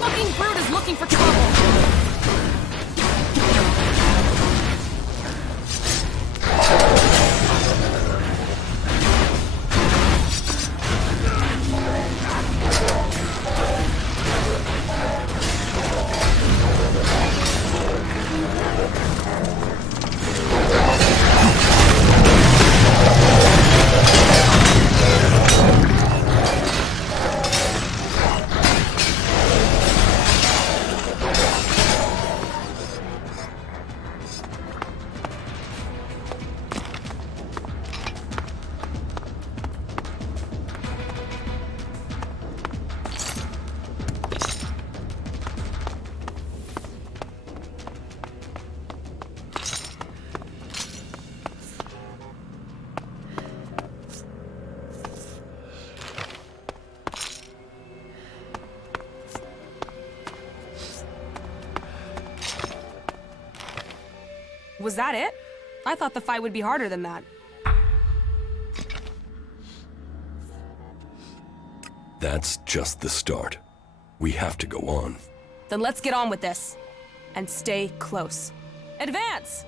fucking brute is looking for trouble! Was that it? I thought the fight would be harder than that. That's just the start. We have to go on. Then let's get on with this. And stay close. Advance!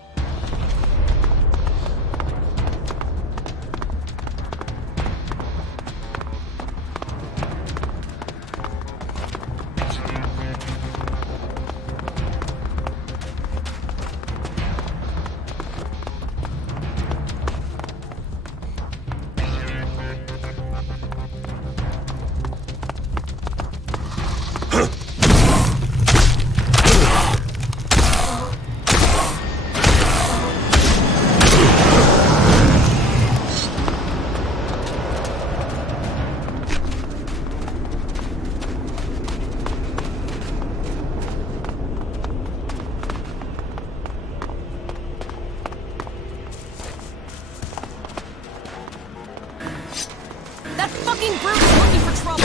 That fucking brute is looking for trouble!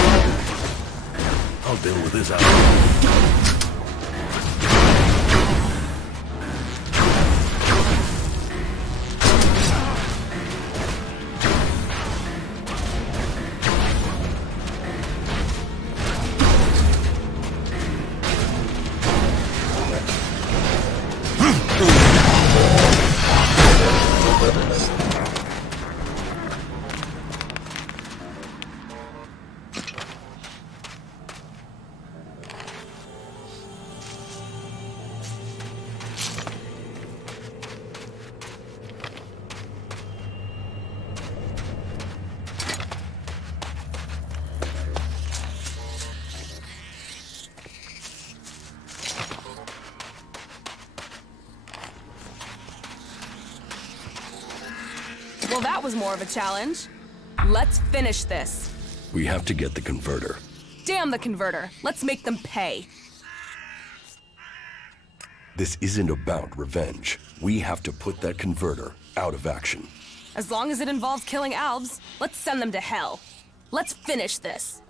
I'll deal with this out. Well, that was more of a challenge. Let's finish this. We have to get the converter. Damn the converter. Let's make them pay. This isn't about revenge. We have to put that converter out of action. As long as it involves killing Albs, let's send them to hell. Let's finish this.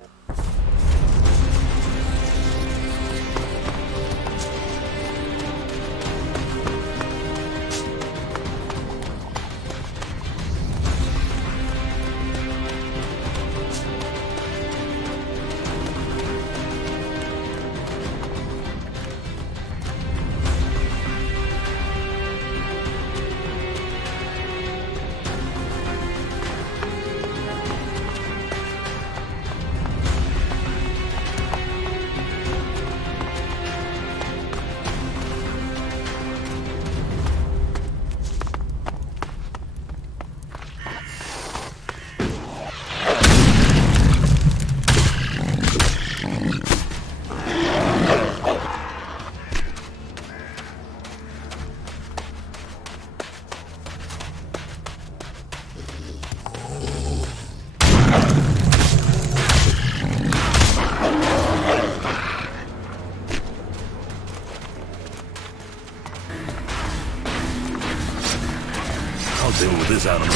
I'll deal with this animal.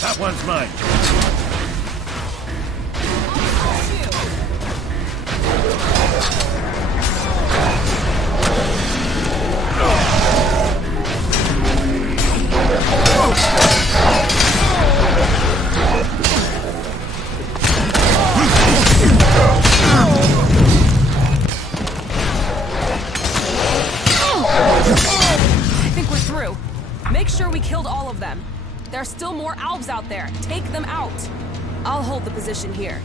That one's mine. Make sure we killed all of them. There are still more Albs out there. Take them out. I'll hold the position here.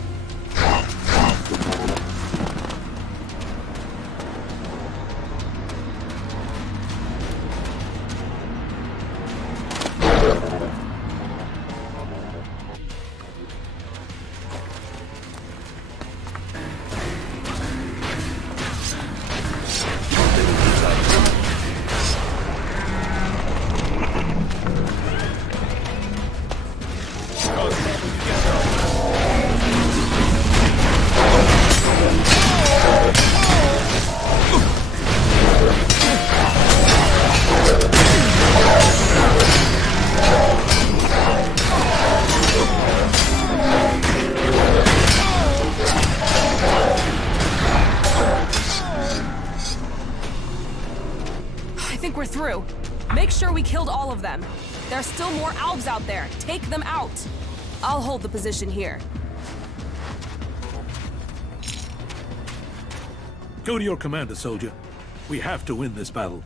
I think we're through. Make sure we killed all of them. There are still more Albs out there. Take them out. I'll hold the position here. Go to your commander, soldier. We have to win this battle.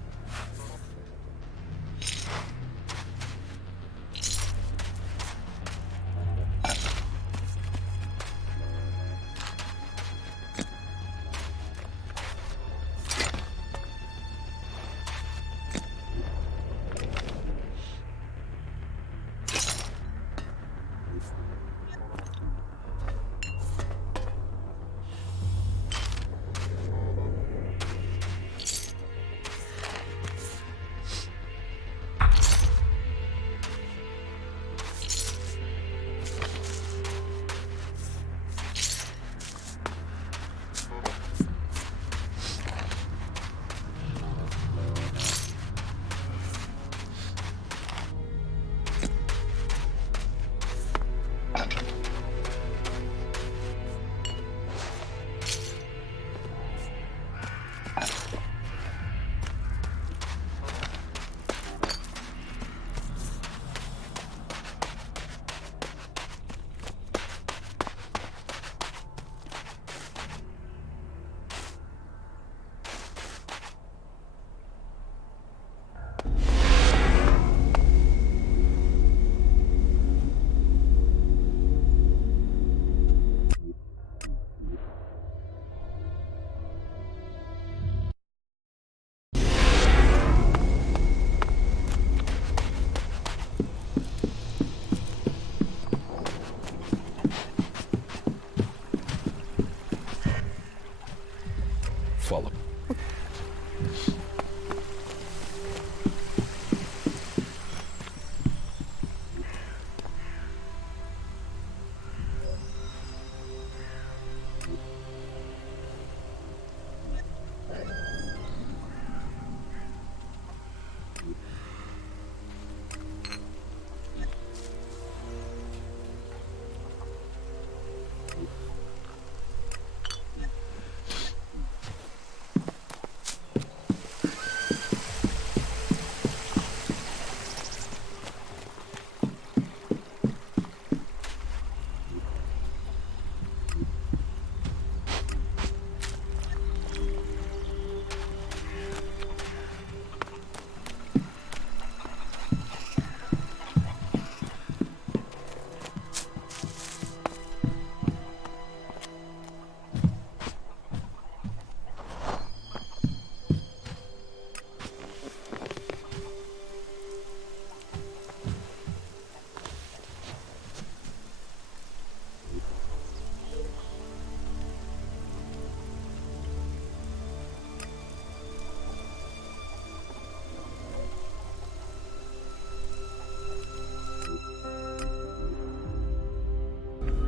Follow.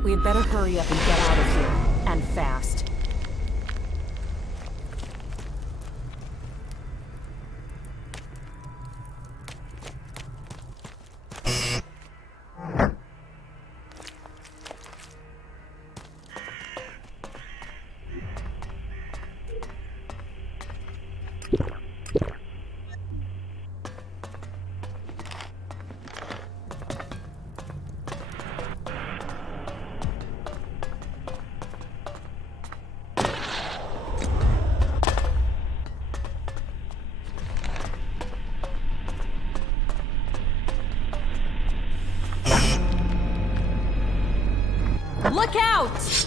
We had better hurry up and get out of here. And fast. Look out!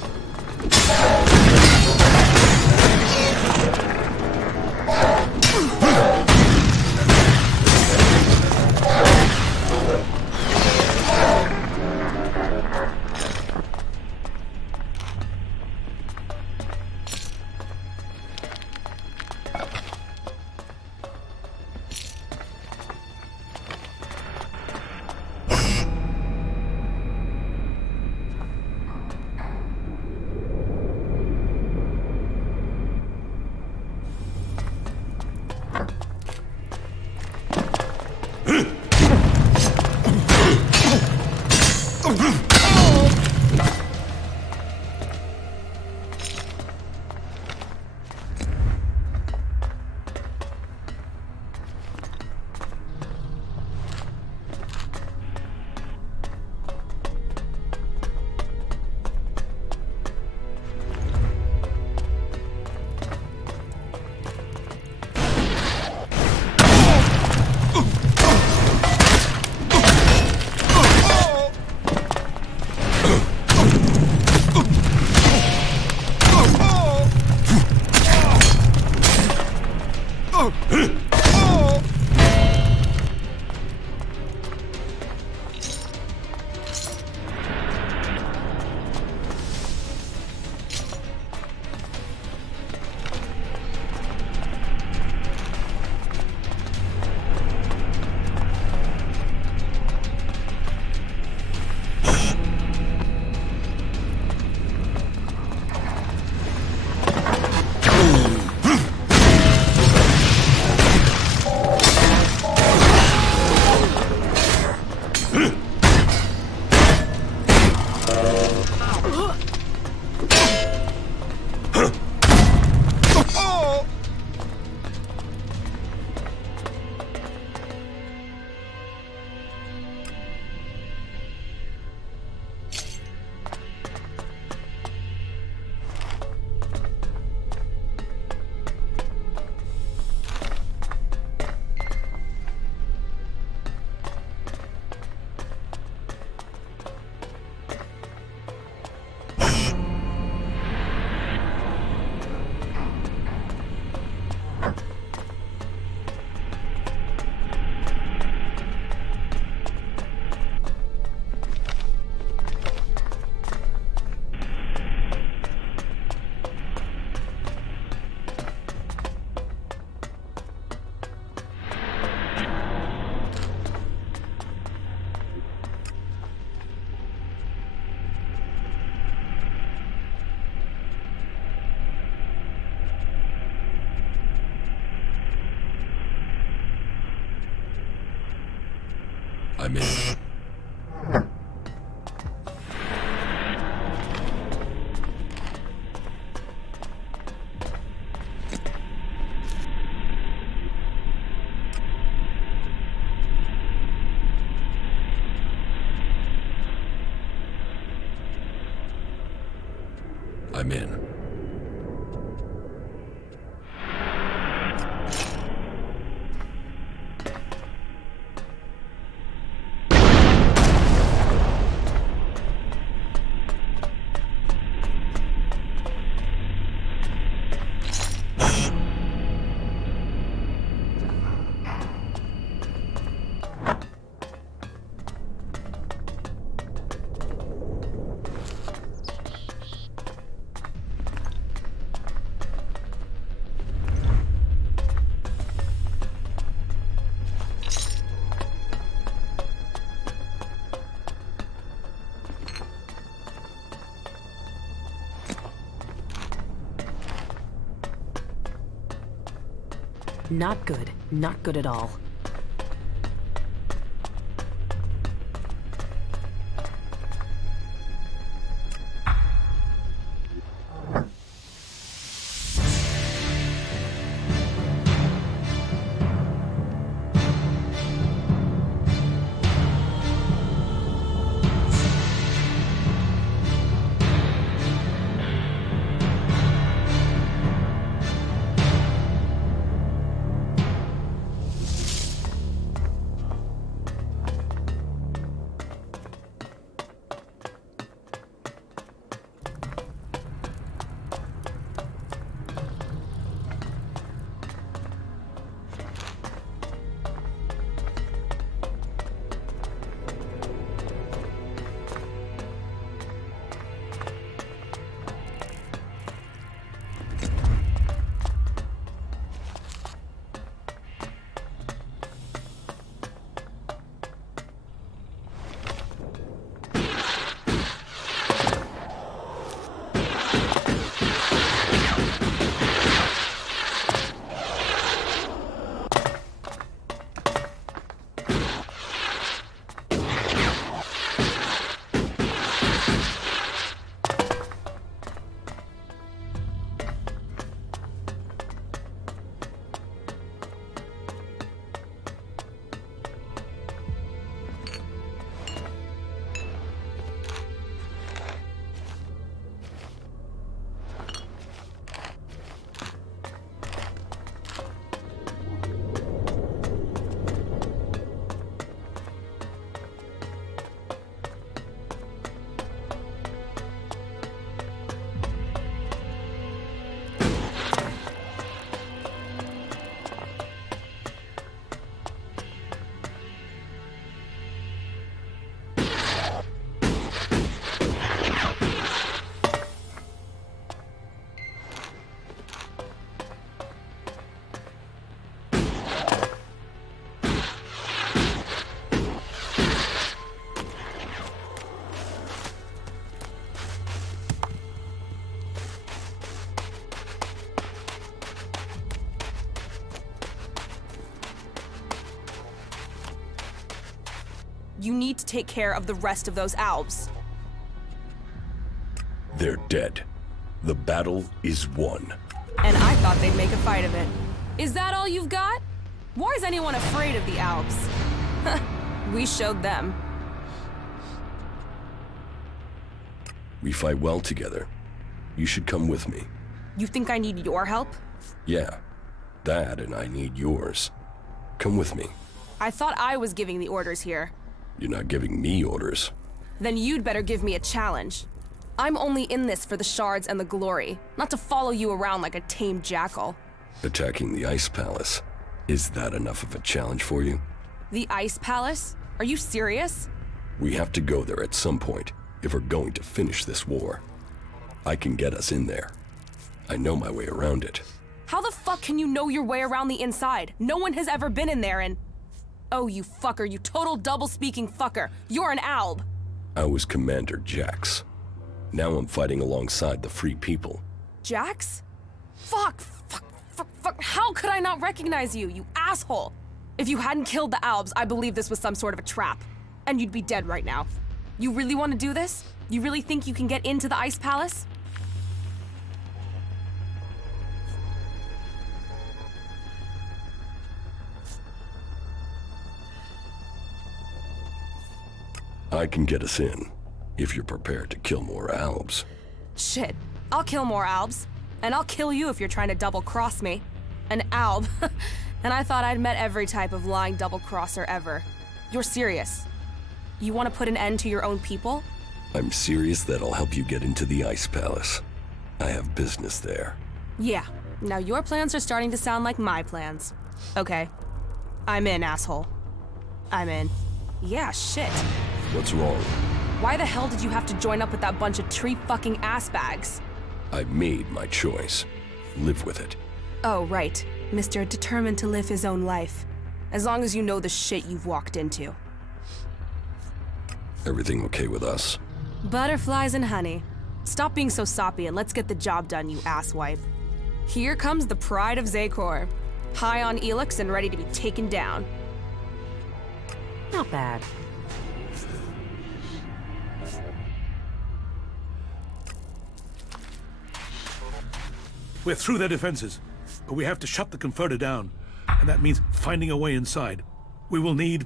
I'm in. I'm in. Not good. Not good at all. You need to take care of the rest of those Albs. They're dead. The battle is won. And I thought they'd make a fight of it. Is that all you've got? Why is anyone afraid of the Albs? We showed them. We fight well together. You should come with me. You think I need your help? Yeah, that and I need yours. Come with me. I thought I was giving the orders here. You're not giving me orders. Then you'd better give me a challenge. I'm only in this for the shards and the glory, not to follow you around like a tame jackal. Attacking the Ice Palace. Is that enough of a challenge for you? The Ice Palace? Are you serious? We have to go there at some point if we're going to finish this war. I can get us in there. I know my way around it. How the fuck can you know your way around the inside? No one has ever been in there and... Oh, you fucker, you total double-speaking fucker. You're an Alb. I was Commander Jax. Now I'm fighting alongside the Free People. Jax? Fuck. How could I not recognize you, you asshole? If you hadn't killed the Albs, I believe this was some sort of a trap. And you'd be dead right now. You really want to do this? You really think you can get into the Ice Palace? I can get us in, if you're prepared to kill more Albs. Shit, I'll kill more Albs. And I'll kill you if you're trying to double-cross me. An Alb. And I thought I'd met every type of lying double-crosser ever. You're serious? You want to put an end to your own people? I'm serious that I'll help you get into the Ice Palace. I have business there. Yeah. Now your plans are starting to sound like my plans. Okay. I'm in, asshole. I'm in. Yeah, shit. What's wrong? Why the hell did you have to join up with that bunch of tree-fucking ass-bags? I made my choice. Live with it. Oh, right. Mr. Determined to live his own life. As long as you know the shit you've walked into. Everything okay with us? Butterflies and honey. Stop being so soppy and let's get the job done, you asswipe. Here comes the pride of Zakor. High on ELEX and ready to be taken down. Not bad. We're through their defenses, but we have to shut the converter down. And that means finding a way inside. We will need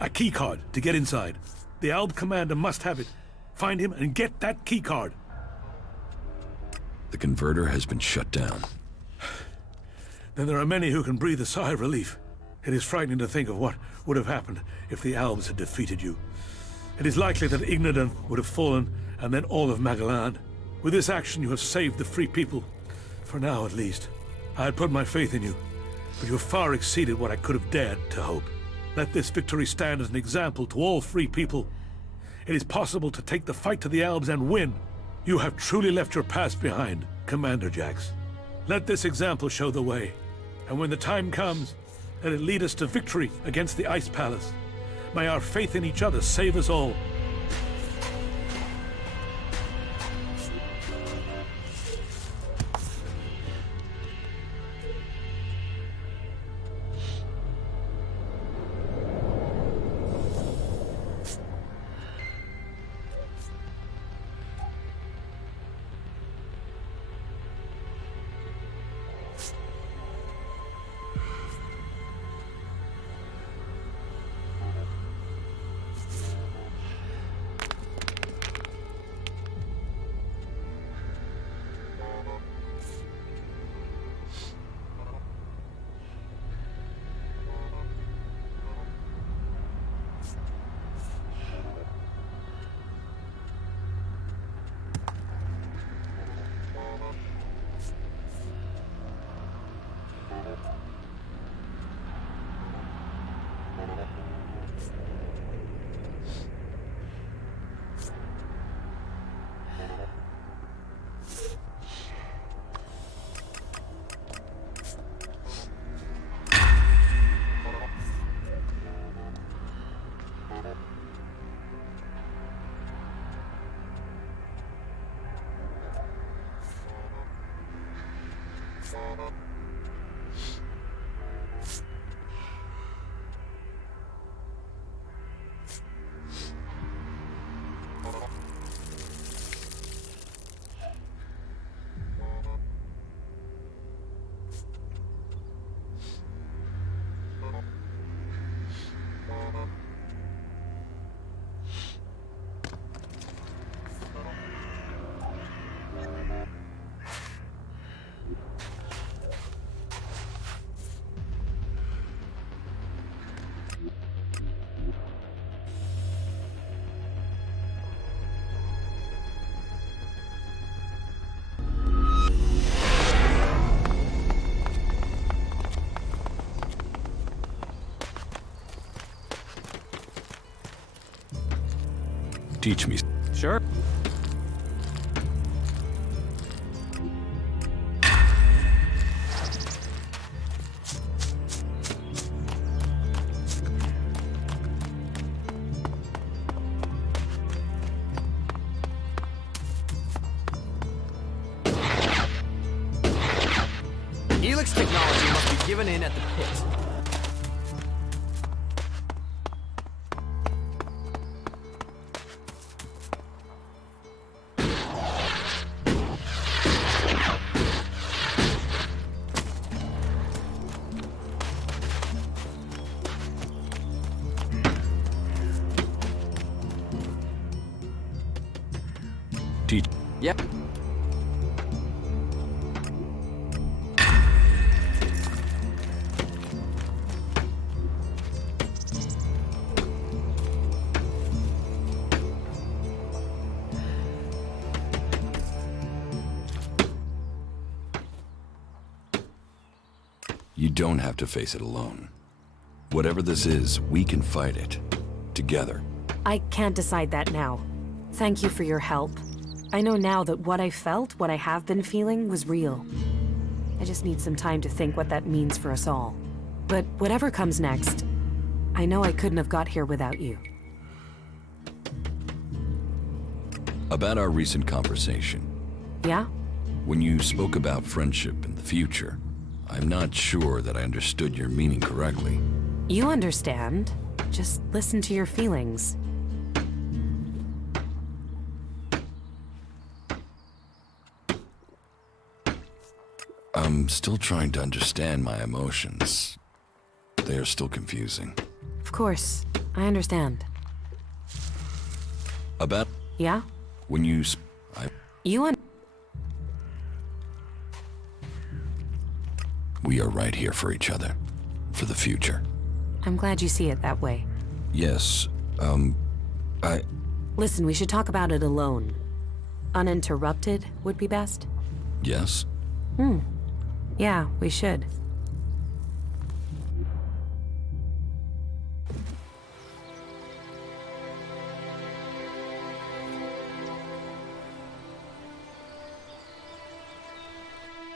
a key card to get inside. The Alb commander must have it. Find him and get that key card. The converter has been shut down. Then there are many who can breathe a sigh of relief. It is frightening to think of what would have happened if the Albs had defeated you. It is likely that Ignadan would have fallen, and then all of Magalan. With this action, you have saved the Free People. For now, at least. I had put my faith in you, but you have far exceeded what I could have dared to hope. Let this victory stand as an example to all Free People. It is possible to take the fight to the Albs and win. You have truly left your past behind, Commander Jax. Let this example show the way, and when the time comes, let it lead us to victory against the Ice Palace. May our faith in each other save us all. Teach me. Sure. ELEX technology must be given in at the pit. Teach. Yep. You don't have to face it alone. Whatever this is, we can fight it. Together. I can't decide that now. Thank you for your help. I know now that what I felt, what I have been feeling, was real. I just need some time to think what that means for us all. But whatever comes next, I know I couldn't have got here without you. About our recent conversation. Yeah? When you spoke about friendship and the future, I'm not sure that I understood your meaning correctly. You understand. Just listen to your feelings. I'm still trying to understand my emotions. They are still confusing. Of course, I understand. About Yeah? when you we are right here for each other. For the future. I'm glad you see it that way. Yes, Listen, we should talk about it alone. Uninterrupted would be best. yes? Yeah, we should.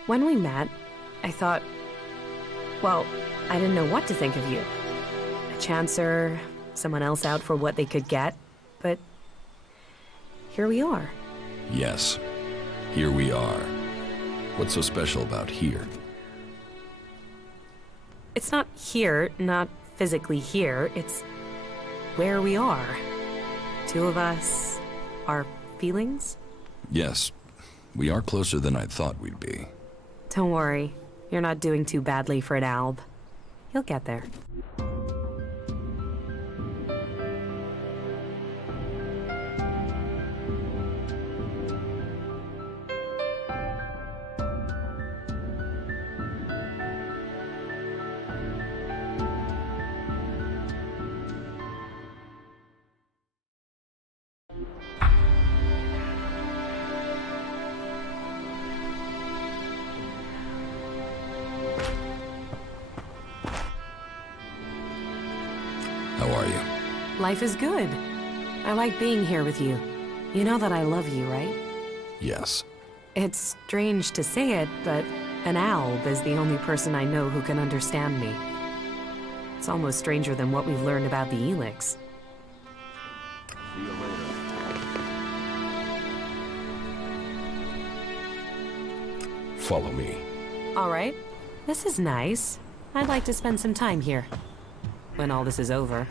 When we met, I thought, well, I didn't know what to think of you. A chancer, someone else out for what they could get, but here we are. Yes. Here we are. What's so special about here? It's not here, not physically here, it's where we are. Two of us, our feelings? Yes, we are closer than I thought we'd be. Don't worry, you're not doing too badly for an alb. You'll get there. How are you? Life is good. I like being here with you. You know that I love you, right? Yes. It's strange to say it, but an alb is the only person I know who can understand me. It's almost stranger than what we've learned about the ELEX. Follow me. All right. This is nice. I'd like to spend some time here. When all this is over.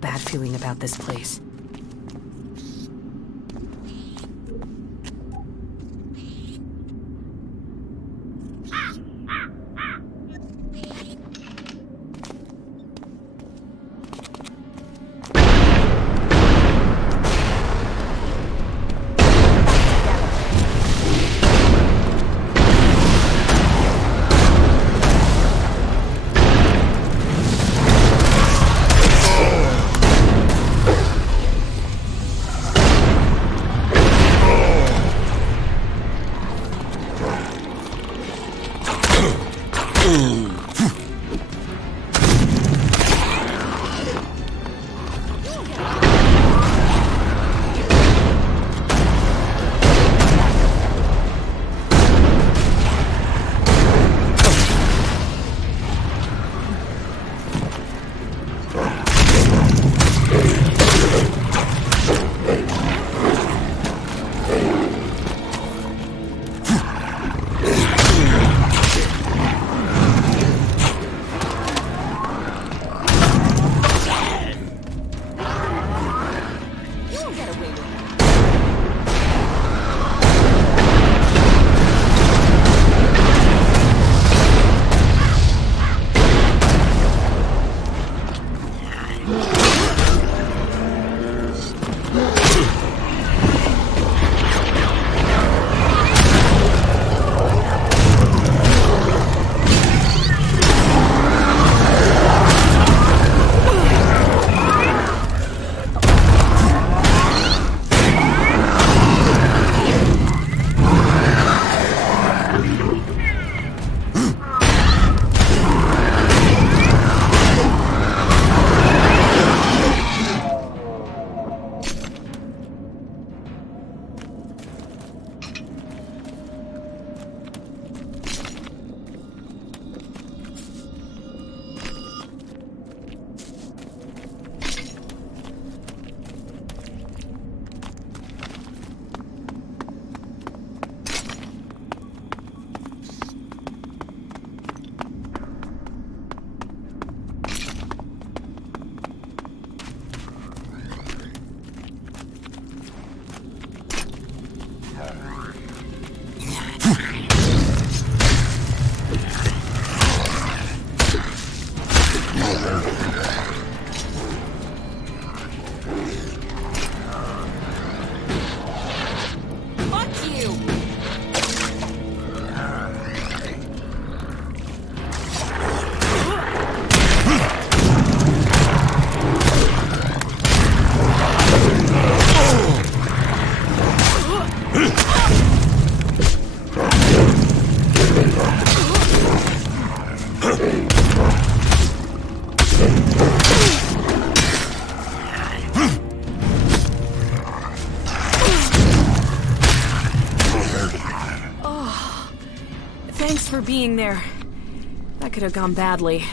a bad feeling about this place. Thanks for being there. That could have gone badly.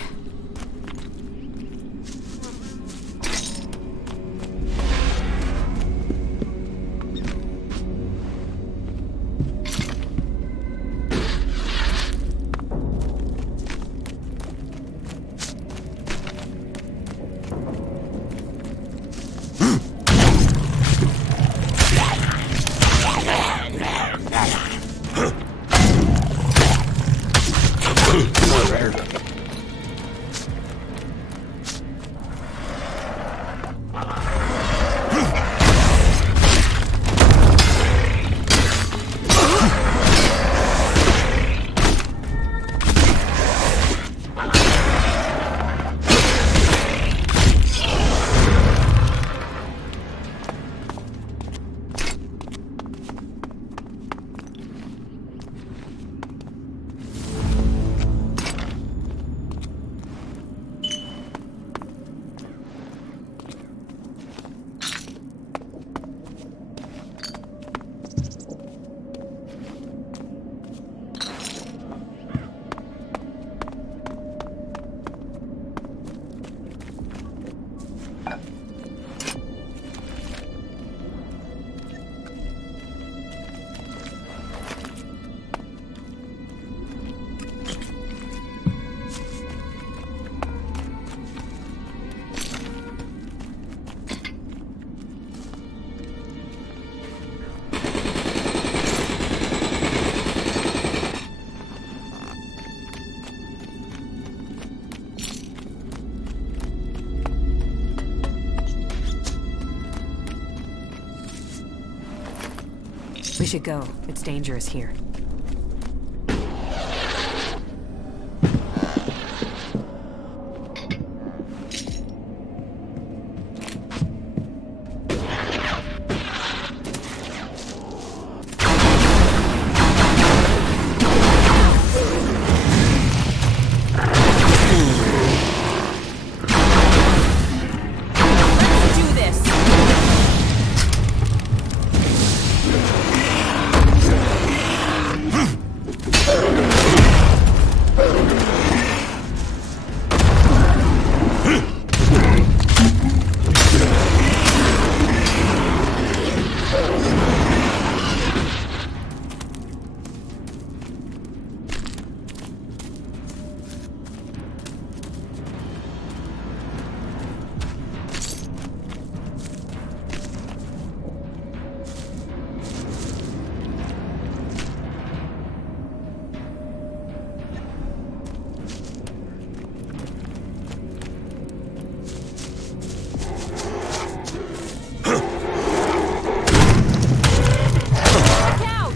should go. It's dangerous here. Do this. Look out!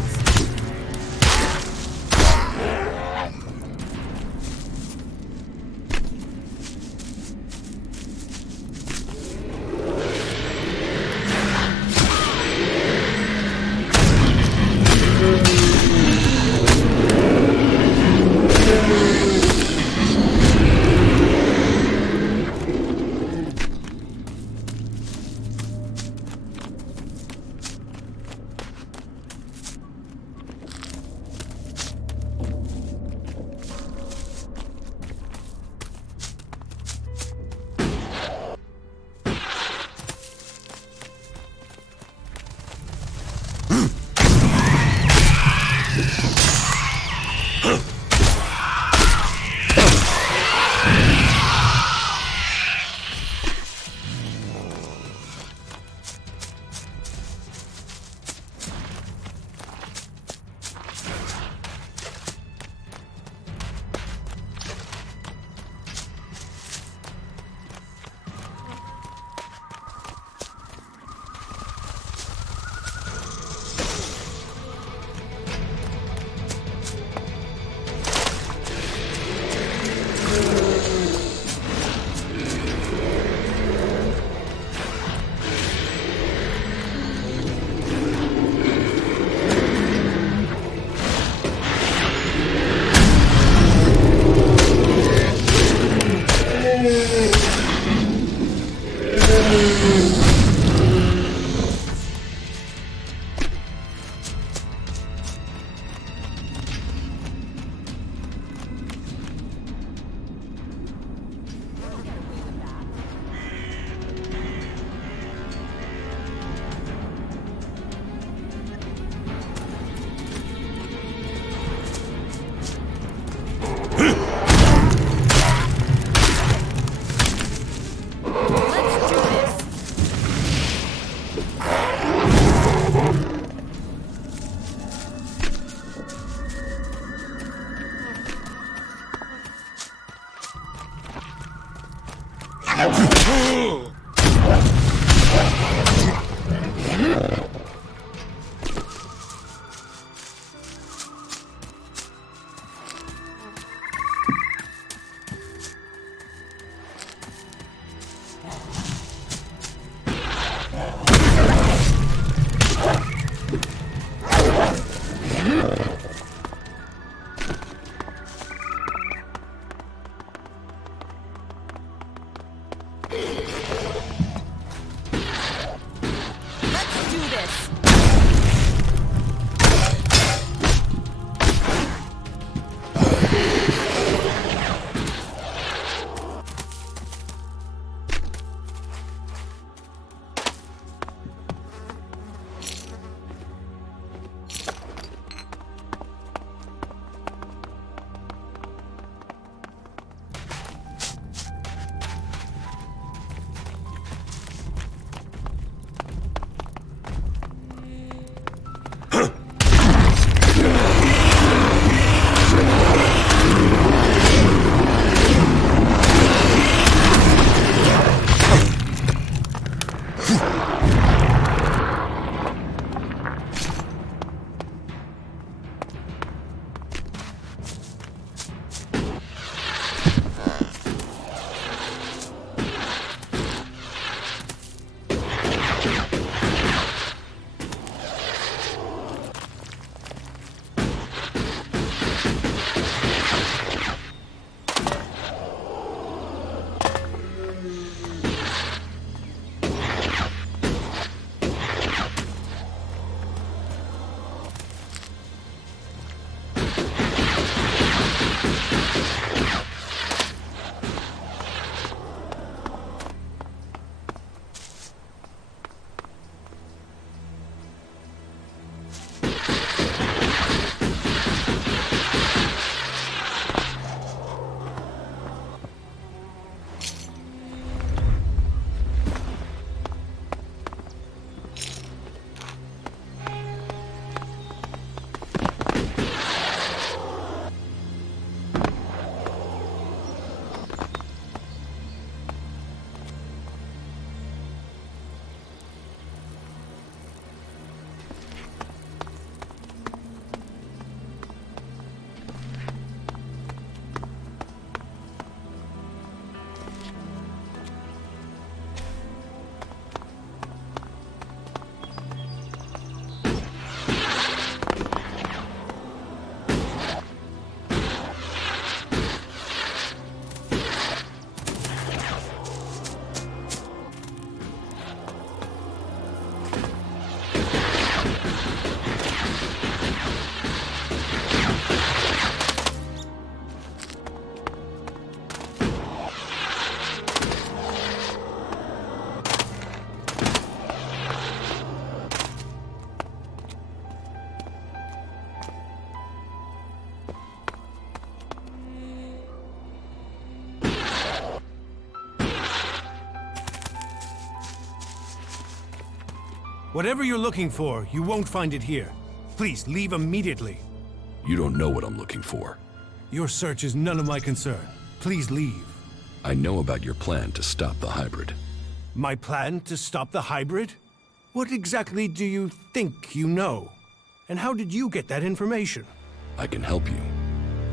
Whatever you're looking for, you won't find it here. Please, leave immediately. You don't know what I'm looking for. Your search is none of my concern. Please leave. I know about your plan to stop the hybrid. My plan to stop the hybrid? What exactly do you think you know? And how did you get that information? I can help you.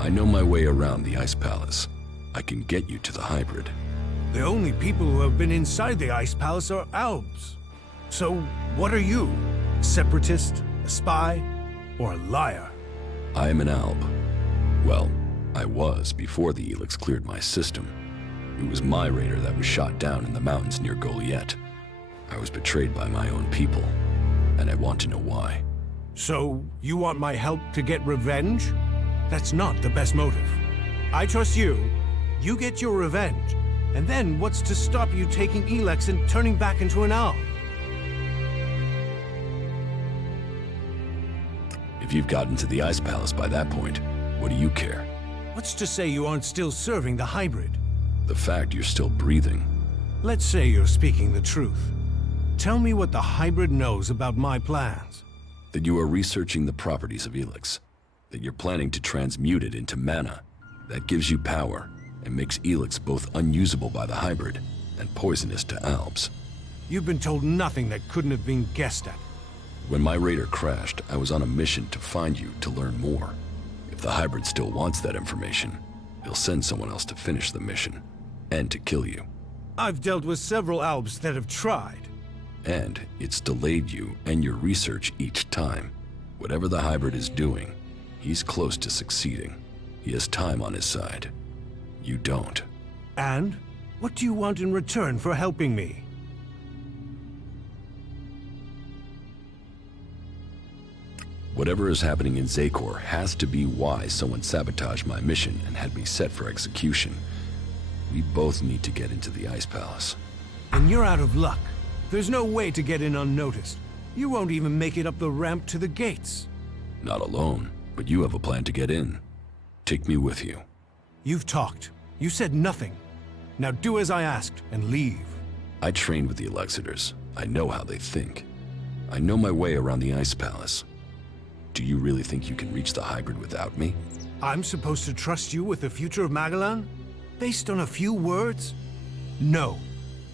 I know my way around the Ice Palace. I can get you to the hybrid. The only people who have been inside the Ice Palace are Albs. So, what are you? A separatist? A spy? Or a liar? I am an Alb. Well, I was before the ELEX cleared my system. It was my raider that was shot down in the mountains near Goliet. I was betrayed by my own people, and I want to know why. So, you want my help to get revenge? That's not the best motive. I trust you. You get your revenge. And then what's to stop you taking ELEX and turning back into an Alb? If you've gotten to the Ice Palace by that point, what do you care? What's to say you aren't still serving the hybrid? The fact you're still breathing. Let's say you're speaking the truth. Tell me what the hybrid knows about my plans. That you are researching the properties of ELEX. That you're planning to transmute it into mana. That gives you power, and makes ELEX both unusable by the hybrid and poisonous to Albs. You've been told nothing that couldn't have been guessed at. When my raider crashed, I was on a mission to find you to learn more. If the hybrid still wants that information, he'll send someone else to finish the mission, and to kill you. I've dealt with several Albs that have tried. And it's delayed you and your research each time. Whatever the hybrid is doing, he's close to succeeding. He has time on his side. You don't. And? What do you want in return for helping me? Whatever is happening in Zakor has to be why someone sabotaged my mission and had me set for execution. We both need to get into the Ice Palace. And you're out of luck. There's no way to get in unnoticed. You won't even make it up the ramp to the gates. Not alone, but you have a plan to get in. Take me with you. You've talked. You said nothing. Now do as I asked and leave. I trained with the Elexitors. I know how they think. I know my way around the Ice Palace. Do you really think you can reach the hybrid without me? I'm supposed to trust you with the future of Magellan? Based on a few words? No.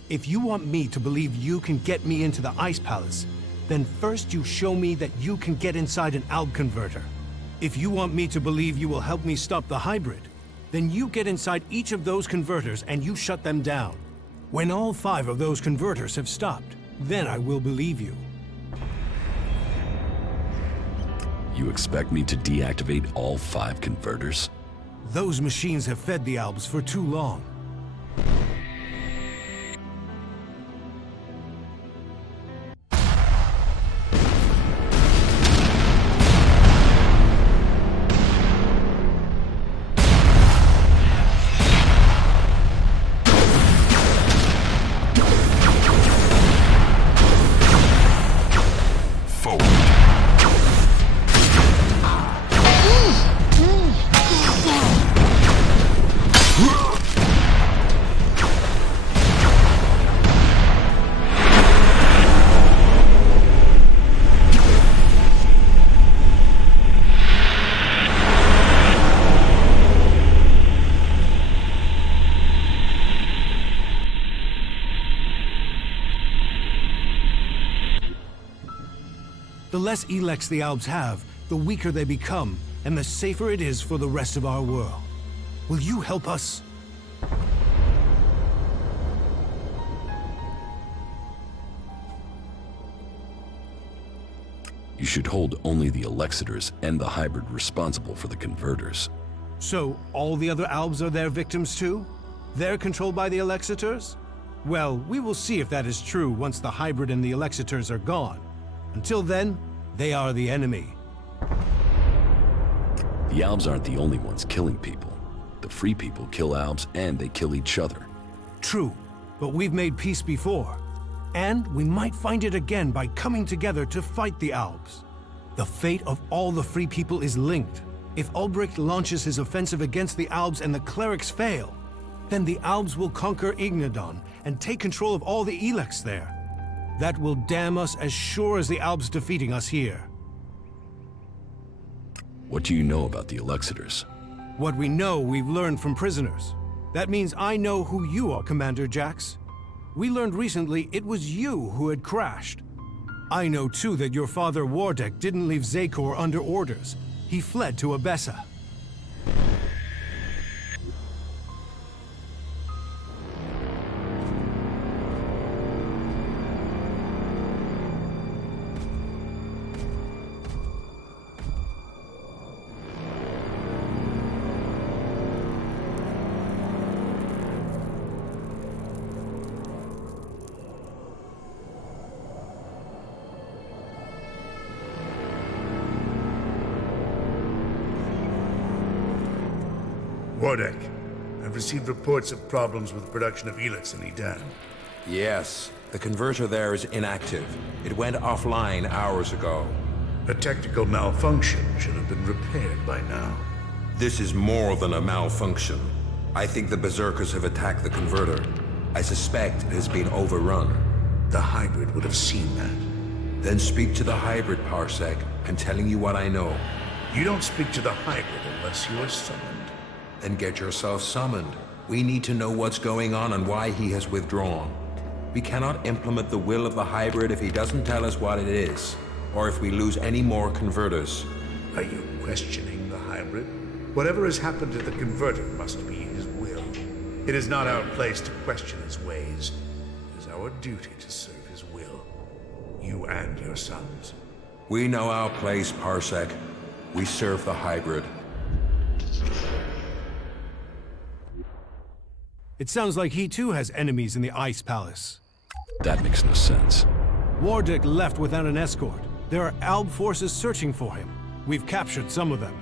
If you want me to believe you can get me into the Ice Palace, then first you show me that you can get inside an Alb converter. If you want me to believe you will help me stop the hybrid, then you get inside each of those converters and you shut them down. When all 5 of those converters have stopped, then I will believe you. You expect me to deactivate all 5 converters? Those machines have fed the Albs for too long. The less ELEX the Albs have, the weaker they become, and the safer it is for the rest of our world. Will you help us? You should hold only the Elexitors and the hybrid responsible for the converters. So, all the other Albs are their victims too? They're controlled by the Elexitors? Well, we will see if that is true once the hybrid and the Elexitors are gone. Until then, they are the enemy. The Albs aren't the only ones killing people. The free people kill Albs and they kill each other. True, but we've made peace before. And we might find it again by coming together to fight the Albs. The fate of all the free people is linked. If Ulbricht launches his offensive against the Albs and the clerics fail, then the Albs will conquer Ignadon and take control of all the ELEX there. That will damn us as sure as the Alps defeating us here. What do you know about the Elexitors? What we know, we've learned from prisoners. That means I know who you are, Commander Jax. We learned recently it was you who had crashed. I know too that your father Wardek didn't leave Zakor under orders. He fled to Abessa. Wardek, I've received reports of problems with production of ELEX in Edan. Yes, the converter there is inactive. It went offline hours ago. A technical malfunction should have been repaired by now. This is more than a malfunction. I think the Berserkers have attacked the converter. I suspect it has been overrun. The hybrid would have seen that. Then speak to the hybrid, Parsec. I'm telling you what I know. You don't speak to the hybrid unless you are summoned. Then get yourself summoned. We need to know what's going on and why he has withdrawn. We cannot implement the will of the hybrid if he doesn't tell us what it is, or if we lose any more converters. Are you questioning the hybrid? Whatever has happened to the converter must be his will. It is not our place to question his ways. It is our duty to serve his will. You and your sons. We know our place, Parsec. We serve the hybrid. It sounds like he too has enemies in the Ice Palace. That makes no sense. Wardek left without an escort. There are Alb forces searching for him. We've captured some of them.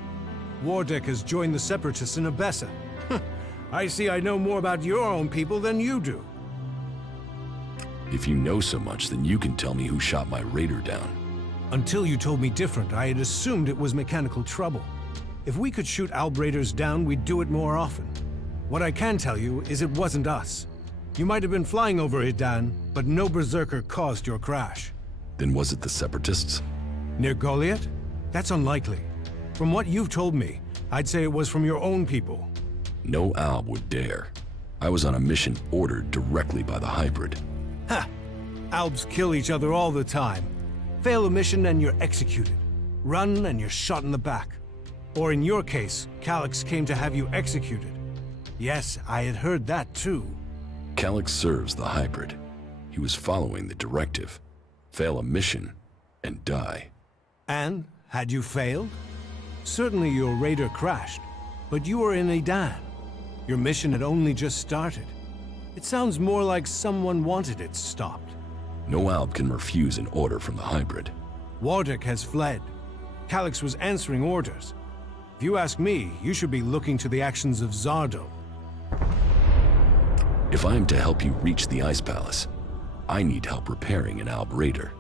Wardek has joined the Separatists in Abessa. I see I know more about your own people than you do. If you know so much, then you can tell me who shot my raider down. Until you told me different, I had assumed it was mechanical trouble. If we could shoot Alb raiders down, we'd do it more often. What I can tell you is it wasn't us. You might have been flying over Edan, but no Berserker caused your crash. Then was it the Separatists? Near Goliath? That's unlikely. From what you've told me, I'd say it was from your own people. No Alb would dare. I was on a mission ordered directly by the hybrid. Ha! Albs kill each other all the time. Fail a mission and you're executed. Run and you're shot in the back. Or in your case, Calyx came to have you executed. Yes, I had heard that too. Calyx serves the hybrid. He was following the directive. Fail a mission and die. And, had you failed? Certainly your raider crashed, but you were in Edan. Your mission had only just started. It sounds more like someone wanted it stopped. No Alb can refuse an order from the hybrid. Wardek has fled. Calyx was answering orders. If you ask me, you should be looking to the actions of Zardo. If I am to help you reach the Ice Palace, I need help repairing an Alb raider.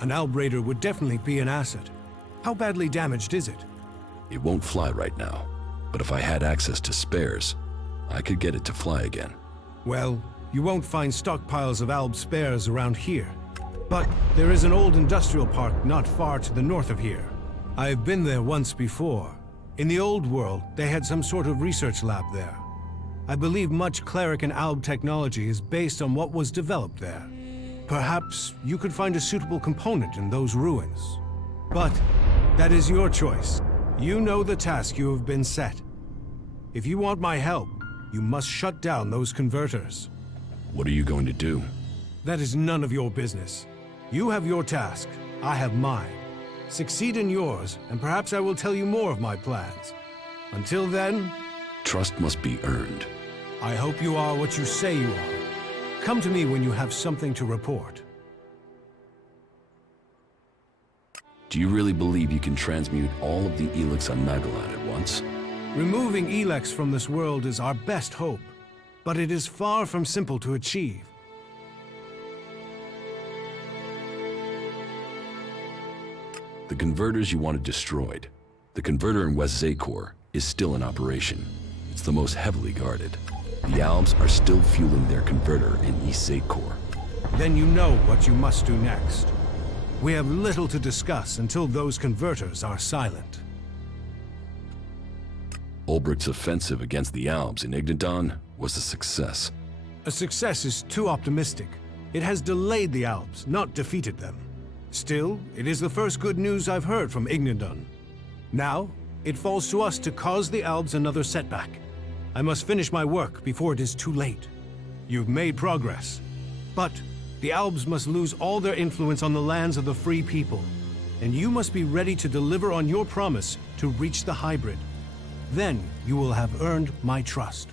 An Alb raider would definitely be an asset. How badly damaged is it? It won't fly right now, but if I had access to spares, I could get it to fly again. Well, you won't find stockpiles of Alb spares around here. But there is an old industrial park not far to the north of here. I've been there once before. In the old world, they had some sort of research lab there. I believe much cleric and Alb technology is based on what was developed there. Perhaps you could find a suitable component in those ruins. But that is your choice. You know the task you have been set. If you want my help, you must shut down those converters. What are you going to do? That is none of your business. You have your task, I have mine. Succeed in yours, and perhaps I will tell you more of my plans. Until then, Trust must be earned. I hope you are what you say you are. Come to me when you have something to report. Do you really believe you can transmute all of the ELEX on Magellan at once? Removing ELEX from this world is our best hope, but it is far from simple to achieve. The converters you wanted destroyed. The converter in West Zakor is still in operation. It's the most heavily guarded. The Albs are still fueling their converter in East Zakor. Then you know what you must do next. We have little to discuss until those converters are silent. Ulbricht's offensive against the Albs in Ignadon was a success. A success is too optimistic. It has delayed the Albs, not defeated them. Still, it is the first good news I've heard from Ignadon. Now, it falls to us to cause the Albs another setback. I must finish my work before it is too late. You've made progress, but the Albs must lose all their influence on the lands of the free people, and you must be ready to deliver on your promise to reach the hybrid. Then you will have earned my trust.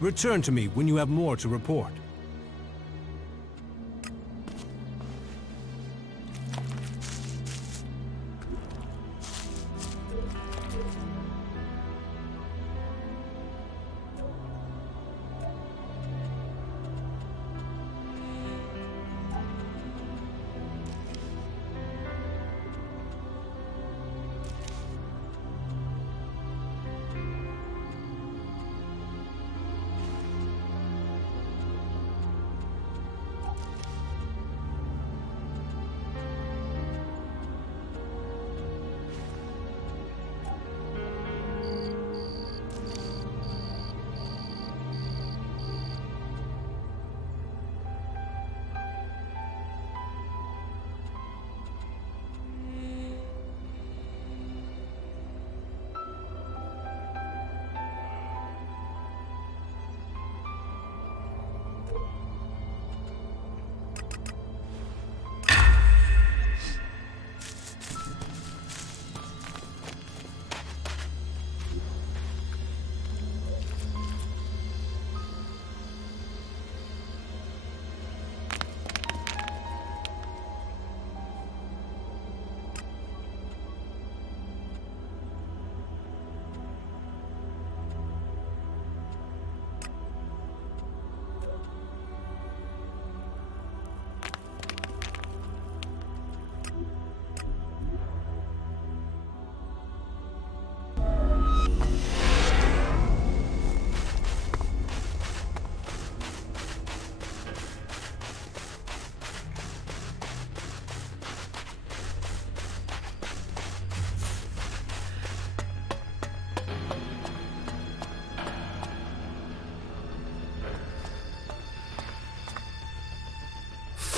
Return to me when you have more to report.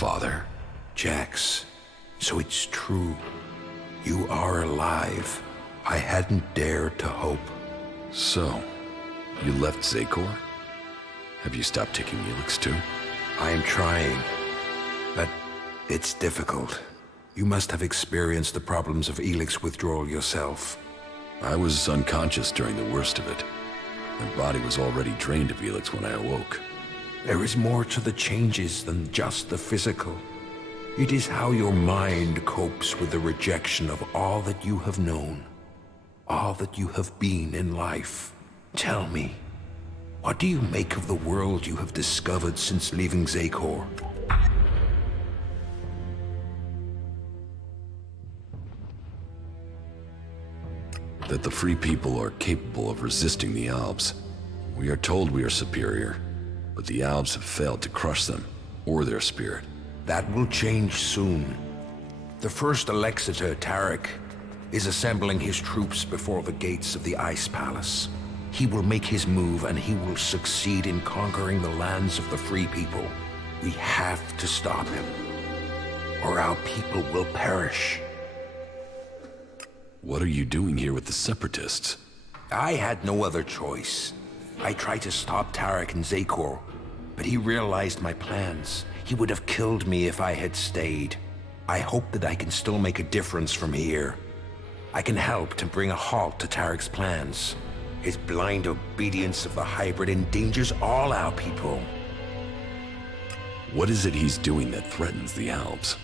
Father. Jax, so it's true. You are alive. I hadn't dared to hope. So, you left Zakor? Have you stopped taking ELEX too? I am trying, but it's difficult. You must have experienced the problems of ELEX withdrawal yourself. I was unconscious during the worst of it. My body was already drained of ELEX when I awoke. There is more to the changes than just the physical. It is how your mind copes with the rejection of all that you have known, all that you have been in life. Tell me, what do you make of the world you have discovered since leaving Zakor? That the free people are capable of resisting the Albs. We are told we are superior, but the Albs have failed to crush them, or their spirit. That will change soon. The first Alexitor, Tarek, is assembling his troops before the gates of the Ice Palace. He will make his move and he will succeed in conquering the lands of the free people. We have to stop him, or our people will perish. What are you doing here with the Separatists? I had no other choice. I tried to stop Tarek in Zakor, but he realized my plans. He would have killed me if I had stayed. I hope that I can still make a difference from here. I can help to bring a halt to Tarek's plans. His blind obedience of the hybrid endangers all our people. What is it he's doing that threatens the Albs?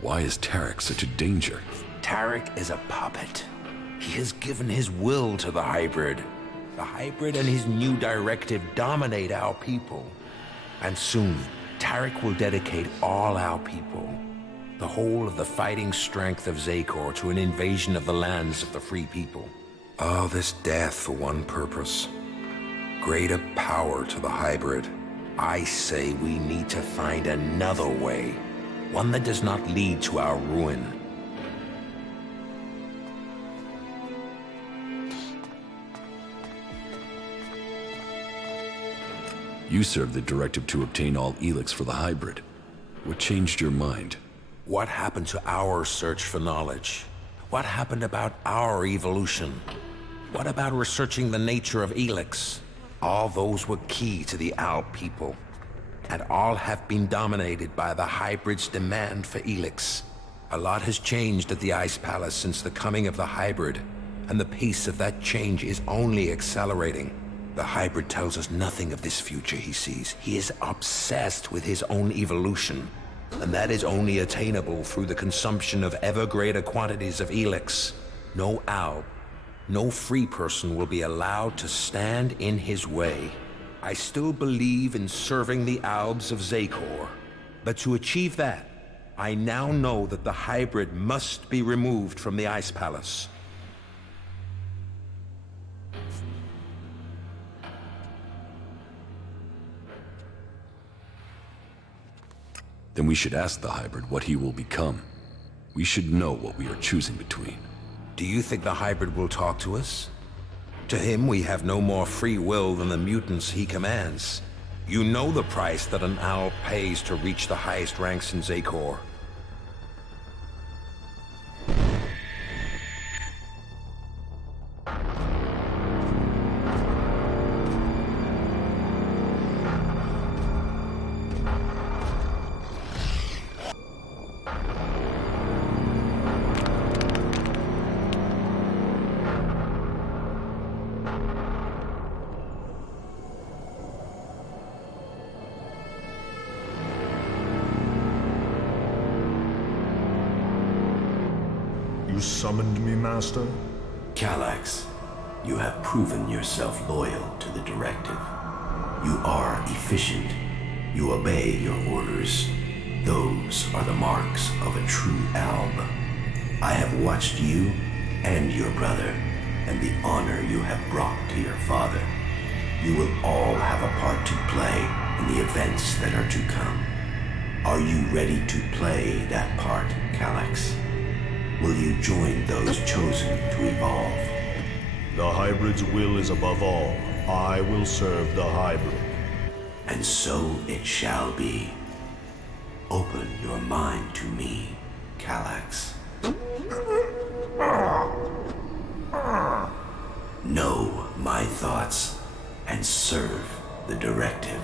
Why is Tarek such a danger? Tarek is a puppet. He has given his will to the hybrid. The hybrid and his new directive dominate our people. And soon, Tarek will dedicate all our people, the whole of the fighting strength of Zakor, to an invasion of the lands of the free people. All this death for one purpose. Greater power to the hybrid. I say we need to find another way. One that does not lead to our ruin. You served the directive to obtain all ELEX for the hybrid. What changed your mind? What happened to our search for knowledge? What happened about our evolution? What about researching the nature of ELEX? All those were key to the Alb people. And all have been dominated by the hybrid's demand for ELEX. A lot has changed at the Ice Palace since the coming of the hybrid, and the pace of that change is only accelerating. The hybrid tells us nothing of this future he sees. He is obsessed with his own evolution, and that is only attainable through the consumption of ever greater quantities of ELEX. No Alb, no free person will be allowed to stand in his way. I still believe in serving the Albs of Zakor, but to achieve that, I now know that the hybrid must be removed from the Ice Palace. Then we should ask the hybrid what he will become. We should know what we are choosing between. Do you think the hybrid will talk to us? To him, we have no more free will than the mutants he commands. You know the price that an owl pays to reach the highest ranks in Zakor. You summoned me, Master? Calax, you have proven yourself loyal to the directive. You are efficient. You obey your orders. Those are the marks of a true Alb. I have watched you and your brother, and the honor you have brought to your father. You will all have a part to play in the events that are to come. Are you ready to play that part, Calax? Will you join those chosen to evolve? The hybrid's will is above all. I will serve the hybrid. And so it shall be. Open your mind to me, Calax. Know my thoughts and serve the directive.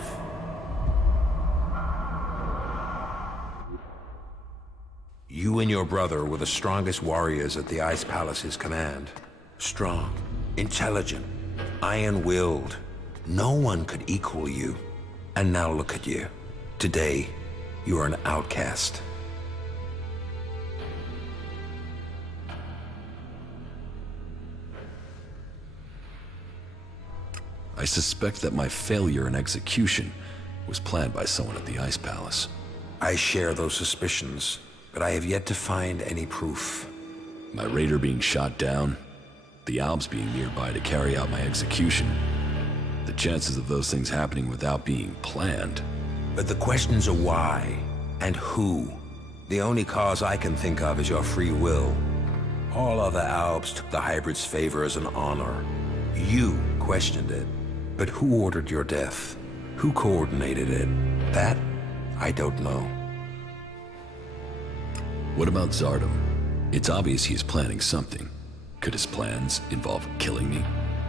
You and your brother were the strongest warriors at the Ice Palace's command. Strong, intelligent, iron-willed. No one could equal you. And now look at you. Today, you are an outcast. I suspect that my failure in execution was planned by someone at the Ice Palace. I share those suspicions, but I have yet to find any proof. My raider being shot down, the Albs being nearby to carry out my execution. The chances of those things happening without being planned. But the questions are why and who. The only cause I can think of is your free will. All other Albs took the hybrid's favor as an honor. You questioned it. But who ordered your death? Who coordinated it? That, I don't know. What about Zardom? It's obvious he is planning something. Could his plans involve killing me?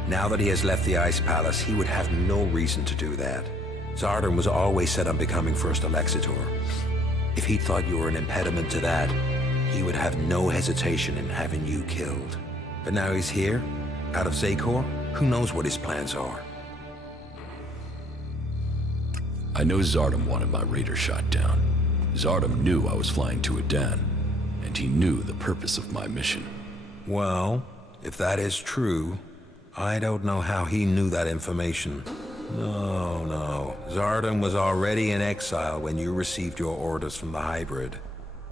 Now that he has left the Ice Palace, he would have no reason to do that. Zardom was always set on becoming First Elexitor. If he thought you were an impediment to that, he would have no hesitation in having you killed. But now he's here, out of Zakor, who knows what his plans are? I know Zardom wanted my raider shot down. Zardom knew I was flying to Adan, and he knew the purpose of my mission. Well, if that is true, I don't know how he knew that information. No. Zardom was already in exile when you received your orders from the hybrid.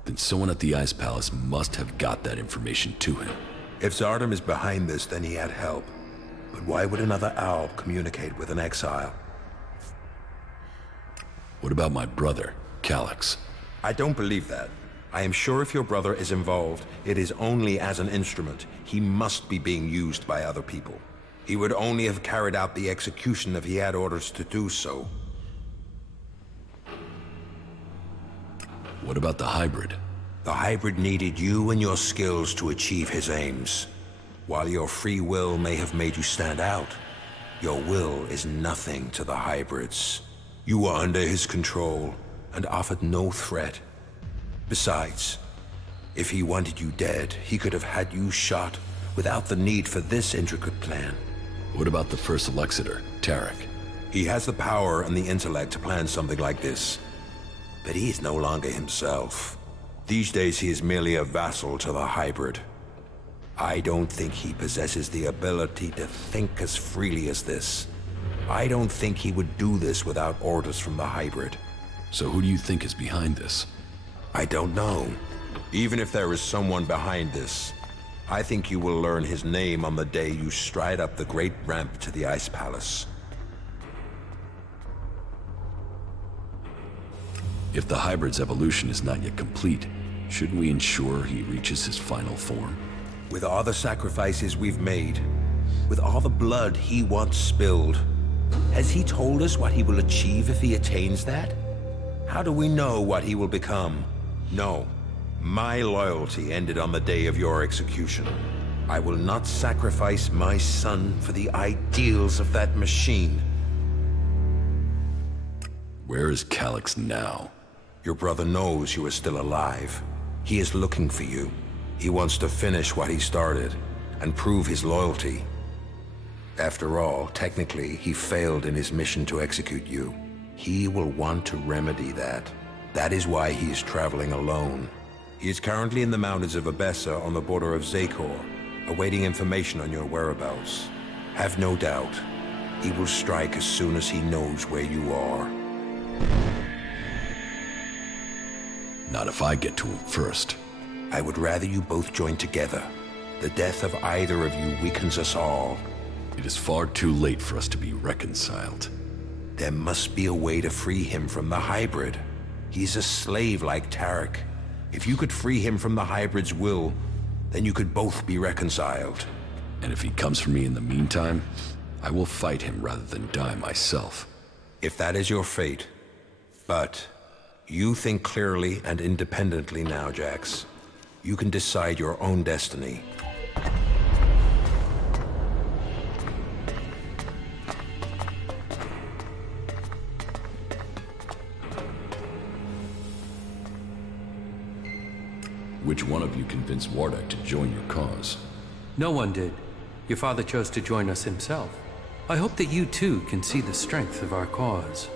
Then someone at the Ice Palace must have got that information to him. If Zardom is behind this, then he had help. But why would another Alb communicate with an exile? What about my brother, Calix? I don't believe that. I am sure if your brother is involved, it is only as an instrument. He must be being used by other people. He would only have carried out the execution if he had orders to do so. What about the hybrid? The hybrid needed you and your skills to achieve his aims. While your free will may have made you stand out, your will is nothing to the hybrids. You were under his control and offered no threat. Besides, if he wanted you dead, he could have had you shot without the need for this intricate plan. What about the first Elexiter, Tarek? He has the power and the intellect to plan something like this, but he is no longer himself. These days he is merely a vassal to the hybrid. I don't think he possesses the ability to think as freely as this. I don't think he would do this without orders from the hybrid. So who do you think is behind this? I don't know. Even if there is someone behind this, I think you will learn his name on the day you stride up the great ramp to the Ice Palace. If the hybrid's evolution is not yet complete, shouldn't we ensure he reaches his final form? With all the sacrifices we've made, with all the blood he once spilled, has he told us what he will achieve if he attains that? How do we know what he will become? No. My loyalty ended on the day of your execution. I will not sacrifice my son for the ideals of that machine. Where is Calix now? Your brother knows you are still alive. He is looking for you. He wants to finish what he started and prove his loyalty. After all, technically, he failed in his mission to execute you. He will want to remedy that. That is why he is traveling alone. He is currently in the mountains of Abessa on the border of Zakor, awaiting information on your whereabouts. Have no doubt, he will strike as soon as he knows where you are. Not if I get to him first. I would rather you both join together. The death of either of you weakens us all. It is far too late for us to be reconciled. There must be a way to free him from the hybrid. He's a slave like Tarek. If you could free him from the hybrid's will, then you could both be reconciled. And if he comes for me in the meantime, I will fight him rather than die myself. If that is your fate. But you think clearly and independently now, Jax. You can decide your own destiny. Which one of you convinced Wardak to join your cause? No one did. Your father chose to join us himself. I hope that you too can see the strength of our cause.